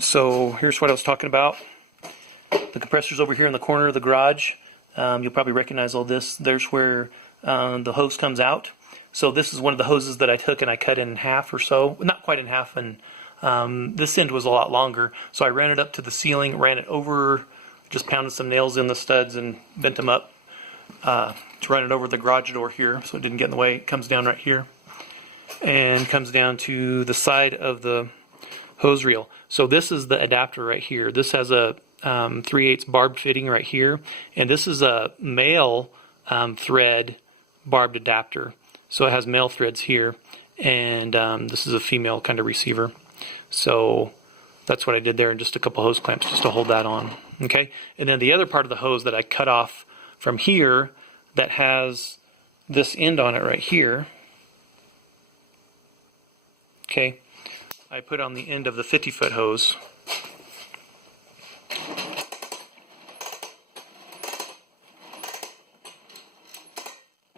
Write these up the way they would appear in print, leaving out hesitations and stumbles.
So here's what I was talking about. The compressor's over here in the corner of the garage. You'll probably recognize all this. There's where the hose comes out. So this is one of the hoses that I took and I cut in half or so. Not quite in half, and this end was a lot longer. So I ran it up to the ceiling, ran it over, just pounded some nails in the studs and bent them up to run it over the garage door here so it didn't get in the way. It comes down right here and comes down to the side of the hose reel. So this is the adapter right here. This has a 3/8 barbed fitting right here, and this is a male thread barbed adapter. So it has male threads here, and this is a female kind of receiver. So that's what I did there, and just a couple hose clamps just to hold that on. Okay, and then the other part of the hose that I cut off from here that has this end on it right here. Okay, I put on the end of the 50-foot hose.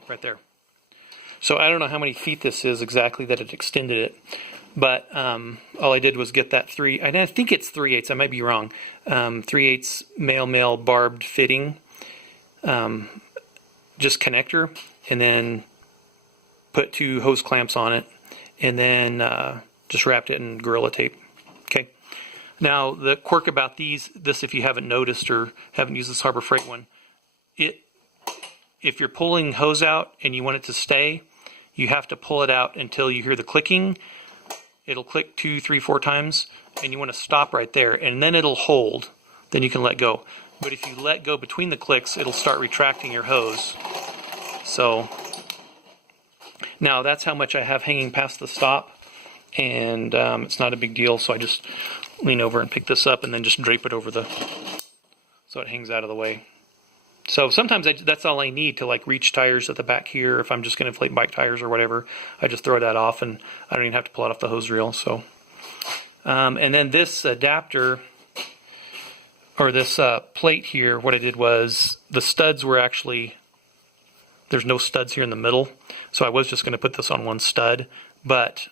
Right there. So I don't know how many feet this is exactly that it extended it, but all I did was get that I think it's 3/8, I might be wrong, 3/8 male barbed fitting, just connector, and then put 2 hose clamps on it, and then just wrapped it in Gorilla Tape. Okay. Now the quirk about this, if you haven't noticed or haven't used this Harbor Freight one, if you're pulling hose out and you want it to stay, you have to pull it out until you hear the clicking. It'll click 2, 3, 4 times, and you want to stop right there, and then it'll hold. Then you can let go. But if you let go between the clicks, it'll start retracting your hose. So now that's how much I have hanging past the stop, and it's not a big deal. So I just lean over and pick this up, and then just drape it over so it hangs out of the way. So sometimes that's all I need to like reach tires at the back here. If I'm just going to inflate bike tires or whatever, I just throw that off, and I don't even have to pull it off the hose reel. So, and then this adapter, or this plate here, what I did was the studs were actually, there's no studs here in the middle. So I was just going to put this on one stud, but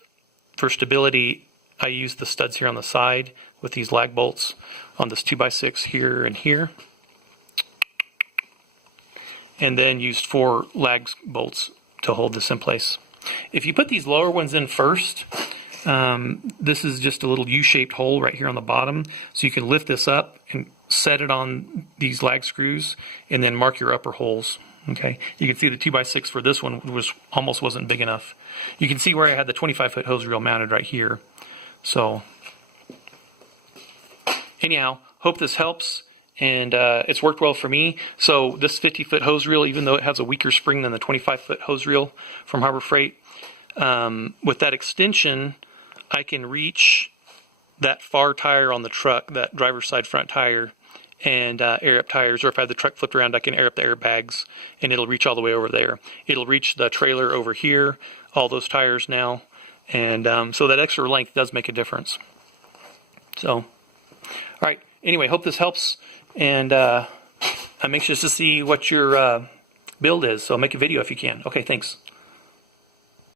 for stability, I used the studs here on the side with these lag bolts on this 2x6 here and here. And then used 4 lag bolts to hold this in place. If you put these lower ones in first, this is just a little U-shaped hole right here on the bottom, so you can lift this up and set it on these lag screws and then mark your upper holes. Okay, you can see the 2x6 for this one almost wasn't big enough. You can see where I had the 25-foot hose reel mounted right here. So anyhow, hope this helps. And it's worked well for me. So this 50-foot hose reel, even though it has a weaker spring than the 25-foot hose reel from Harbor Freight, with that extension, I can reach that far tire on the truck, that driver's side front tire, and air up tires. Or if I have the truck flipped around, I can air up the airbags, and it'll reach all the way over there. It'll reach the trailer over here, all those tires now. And so that extra length does make a difference. So, all right. Anyway, hope this helps. And I'm anxious to see what your build is, so make a video if you can. Okay, thanks.